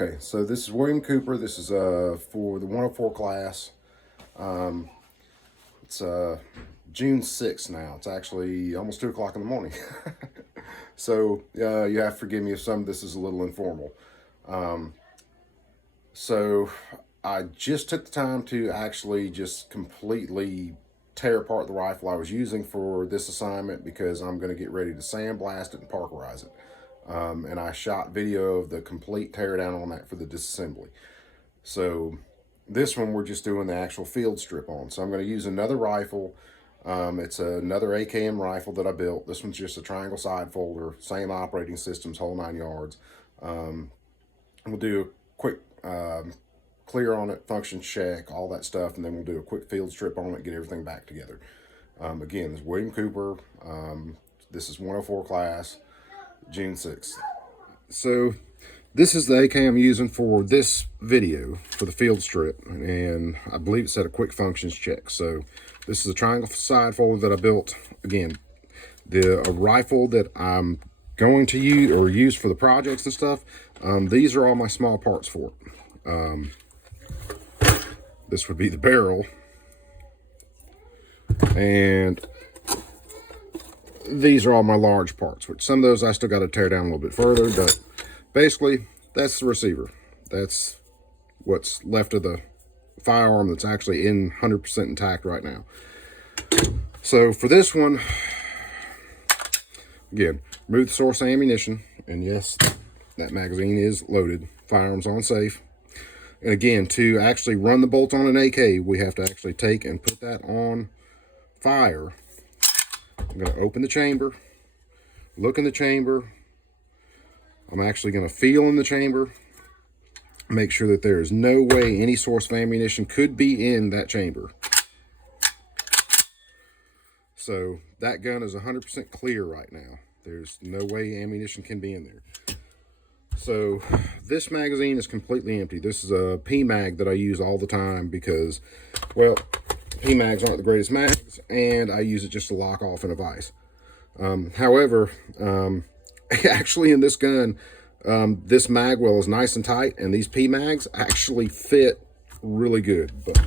Okay, so this is William Cooper. This is for the 104 class. It's June 6th now. It's actually almost 2 o'clock in the morning. So you have to forgive me if some of this is a little informal. So I just took the time to actually just completely tear apart the rifle I was using for this assignment because I'm going to get ready to sandblast it and parkerize it. And I shot video of the complete teardown on that for the disassembly. So this one we're just doing the actual field strip on. So I'm going to use another rifle. It's another AKM rifle that I built. This one's just a triangle side folder, same operating systems, whole 9 yards. We'll do a quick clear on it, function check, all that stuff, and then we'll do a quick field strip on it, get everything back together. Again, this is William Cooper. This is 104 class. June 6th. So this is the AKM I'm using for this video for the field strip, and I believe it said a quick functions check. So this is a triangle side folder that I built. Again, a rifle that I'm going to use for the projects and stuff. These are all my small parts for it. This would be the barrel, and these are all my large parts, which some of those I still got to tear down a little bit further, but basically that's the receiver. That's what's left of the firearm that's actually in 100% intact right now. So for this one, again, remove the source ammunition, and yes, that magazine is loaded, firearms on safe. And again, to actually run the bolt on an AK, we have to actually take and put that on fire. I'm going to open the chamber, look in the chamber. I'm actually going to feel in the chamber, make sure that there is no way any source of ammunition could be in that chamber. So that gun is 100% clear right now. There's no way ammunition can be in there. So this magazine is completely empty. This is a P-mag that I use all the time because, well, P-mags aren't the greatest mags, and I use it just to lock off in a vise. However, actually in this gun, this mag well is nice and tight, and these P-mags actually fit really good, but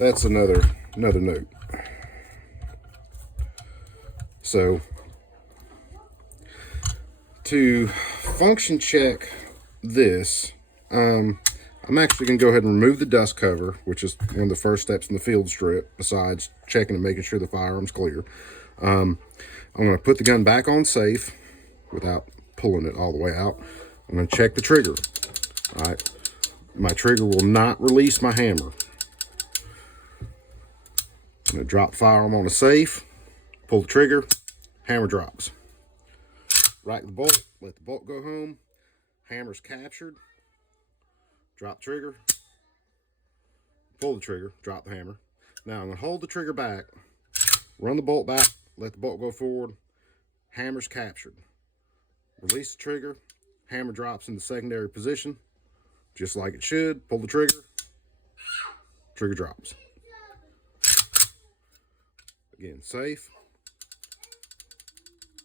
that's another note. So to function check this, I'm actually going to go ahead and remove the dust cover, which is one of the first steps in the field strip, besides checking and making sure the firearm's clear. I'm going to put the gun back on safe without pulling it all the way out. I'm going to check the trigger. All right. My trigger will not release my hammer. I'm going to drop the firearm on a safe, pull the trigger, hammer drops. Rack the bolt, let the bolt go home, hammer's captured. Drop the trigger, pull the trigger, drop the hammer. Now I'm going to hold the trigger back, run the bolt back, let the bolt go forward, hammer's captured. Release the trigger, hammer drops in the secondary position, just like it should. Pull the trigger, trigger drops. Again, safe,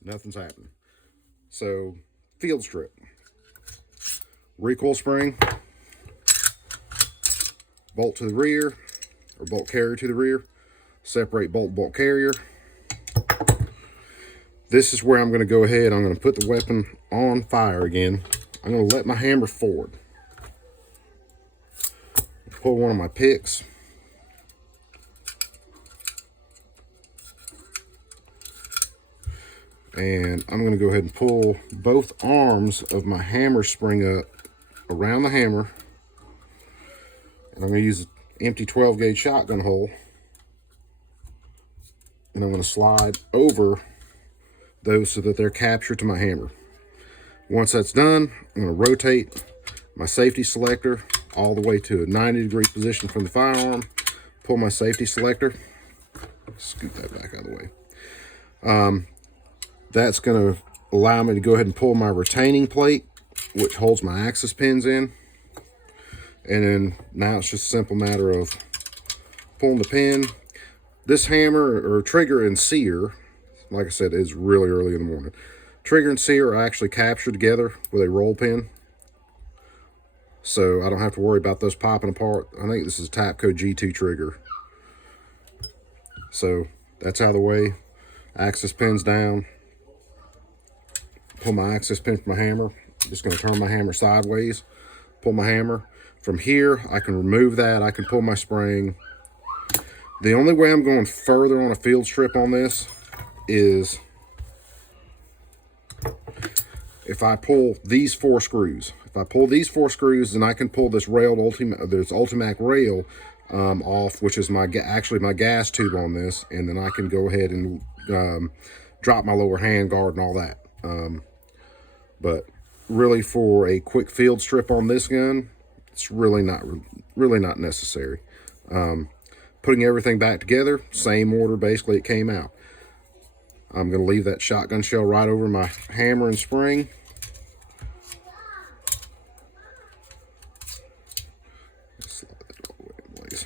nothing's happening. So, field strip. Recoil spring. Bolt to the rear, or bolt carrier to the rear. Separate bolt carrier. This is where I'm going to go ahead. I'm going to put the weapon on fire again. I'm going to let my hammer forward. Pull one of my picks. And I'm going to go ahead and pull both arms of my hammer spring up around the hammer. I'm going to use an empty 12 gauge shotgun hole, and I'm going to slide over those so that they're captured to my hammer. Once that's done, I'm going to rotate my safety selector all the way to a 90-degree position from the firearm, pull my safety selector, scoot that back out of the way. That's going to allow me to go ahead and pull my retaining plate, which holds my access pins in. And then now it's just a simple matter of pulling the pin. This hammer or trigger and sear, like I said, is really early in the morning. Trigger and sear are actually captured together with a roll pin. so I don't have to worry about those popping apart. I think this is a Tapco G2 trigger. So that's out of the way. Access pins down. Pull my access pin from my hammer. Just going to turn my hammer sideways. Pull my hammer. From here, I can remove that. I can pull my spring. The only way I'm going further on a field strip on this is if I pull these 4 screws. If I pull these 4 screws, then I can pull this Ultimac rail off, which is actually my gas tube on this, and then I can go ahead and drop my lower hand guard and all that. But really, for a quick field strip on this gun, it's really not necessary. Putting everything back together, same order basically it came out. I'm going to leave that shotgun shell right over my hammer and spring. Slide that all the way in place.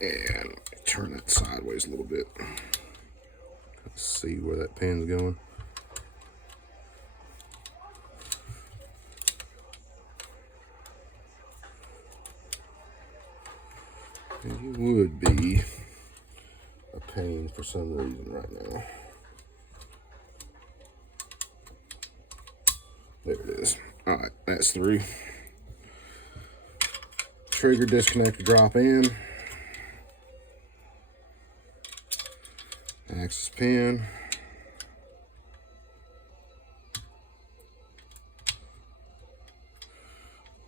And turn that sideways a little bit. Let's see where that pin's going. It would be a pain for some reason right now. There it is. All right, that's through. Trigger disconnector drop in. Access pin.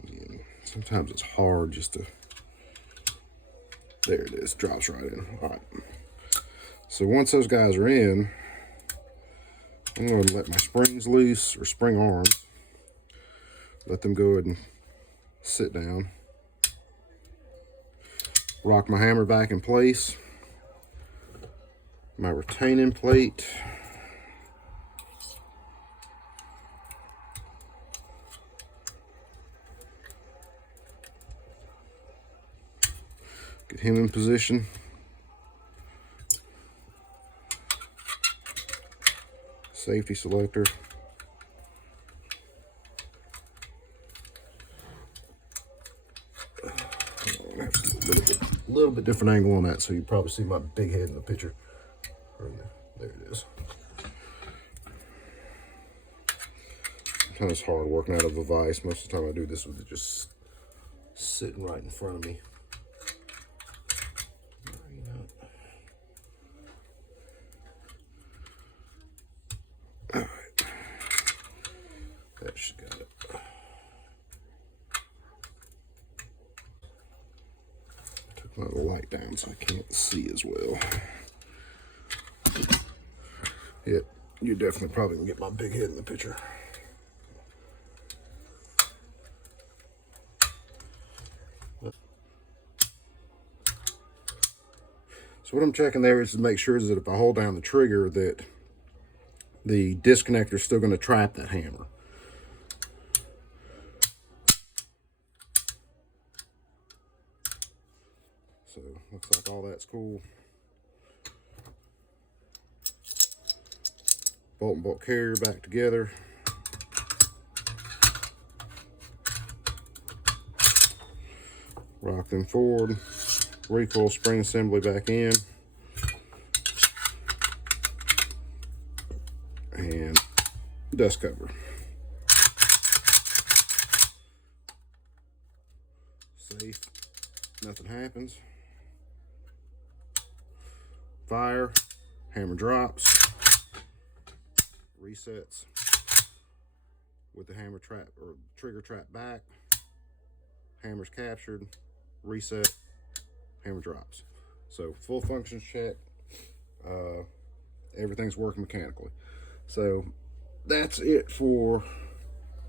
Again, sometimes it's hard just to. There it is, drops right in. All right. So once those guys are in, I'm going to let my springs loose, or spring arms. Let them go ahead and sit down. Rock my hammer back in place. My retaining plate. Get him in position. Safety selector. I have to do a little bit different angle on that, so you probably see my big head in the picture. There it is. Sometimes it's hard working out of a vise. Most of the time I do this with it just sitting right in front of me. All right. That should got it. Took my light down so I can't see as well. Yeah, you definitely probably can get my big head in the picture. So what I'm checking there is to make sure that if I hold down the trigger that the disconnector is still going to trap that hammer. So looks like all that's cool. Bolt and bolt carrier back together. Rock them forward. Recoil spring assembly back in. And dust cover. Safe. Nothing happens. Fire. Hammer drops. Resets with the hammer trap or trigger trap back. Hammer's captured. Reset. Hammer drops. So full functions check. Everything's working mechanically. So that's it for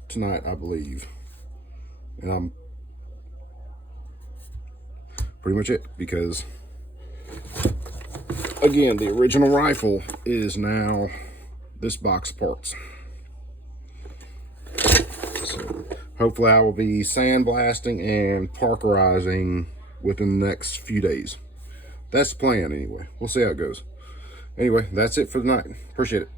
tonight, I believe. And I'm pretty much it, because again, the original rifle is now this box of parts. So hopefully I will be sandblasting and parkerizing within the next few days. That's the plan anyway. We'll see how it goes. Anyway, that's it for the night. Appreciate it.